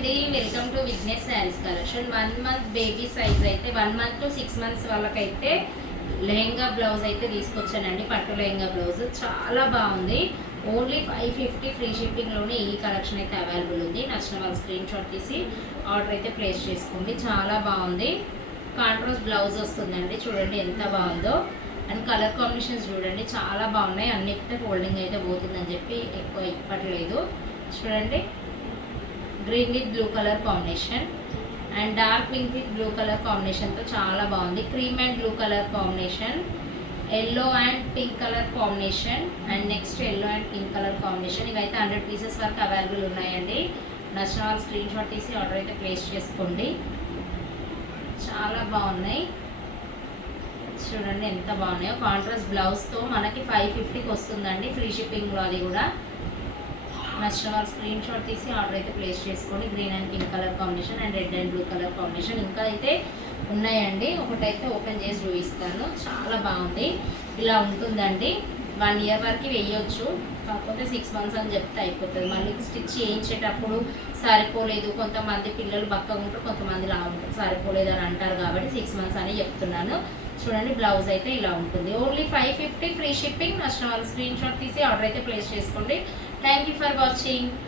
అండి, welcome to Vignesh saris collection. 1 month baby size అయితే 1 month to 6 months వాళ్ళకైతే లెహెంగా బ్లౌజ్ అయితే తీసుకొచ్చానండి. పట్టు లెహెంగా బ్లౌజ్ చాలా బాగుంది. ఓన్లీ 550 ఫ్రీ షిప్పింగ్లోనే ఈ కలెక్షన్ అయితే అవైలబుల్ ఉంది. నచ్చిన వాళ్ళు స్క్రీన్ షాట్ తీసి ఆర్డర్ అయితే ప్లేస్ చేసుకోండి. చాలా బాగుంది. కాంట్రాస్ట్ బ్లౌజ్ వస్తుందండి. చూడండి ఎంత బాగుందో. అండ్ కలర్ కాంబినేషన్స్ చూడండి చాలా బాగున్నాయి. అన్నిటితో ఫోల్డింగ్ అయితే పోతుందని చెప్పి ఎక్కువ ఇప్పట్లేదు. చూడండి, green with blue colour combination and dark pink with blue colour కాంబినేషన్తో చాలా బాగుంది. Cream and blue colour combination, yellow and pink colour combination and next yellow and pink colour combination. ఇవైతే 100 పీసెస్ వరకు అవైలబుల్ ఉన్నాయండి. నచ్చిన వాళ్ళు స్క్రీన్ షాట్ తీసి order అయితే ప్లేస్ చేసుకోండి. చాలా బాగున్నాయి. చూడండి ఎంత బాగున్నాయో. కాంట్రాస్ట్ బ్లౌజ్తో మనకి 550కి వస్తుందండి ఫ్రీ షిప్పింగ్లో. అది కూడా నచ్చిన వాళ్ళు స్క్రీన్ షాట్ తీసి ఆర్డర్ అయితే ప్లేస్ చేసుకోండి. Green and pink colour combination and red and blue colour combination ఇంకా అయితే ఉన్నాయండి. ఒకటైతే ఓపెన్ చేసి చూపిస్తాను. చాలా బాగుంది. ఇలా ఉంటుందండి. 1 ఇయర్ వరకు వేయొచ్చు. కాకపోతే 6 మంత్స్ అని చెప్తే అయిపోతుంది. మళ్ళీ స్టిచ్ చేయించేటప్పుడు సరిపోలేదు, కొంతమంది పిల్లలు బక్కగా ఉంటారు, కొంతమంది లా ఉంటారు, సరిపోలేదు అని అంటారు కాబట్టి 6 మంత్స్ అని చెప్తున్నాను. చూడండి, బ్లౌజ్ అయితే ఇలా ఉంటుంది. Only 550 free shipping. నచ్చిన వాళ్ళు స్క్రీన్ షాట్ తీసి ఆర్డర్ అయితే ప్లేస్ చేసుకోండి. Thank you for watching.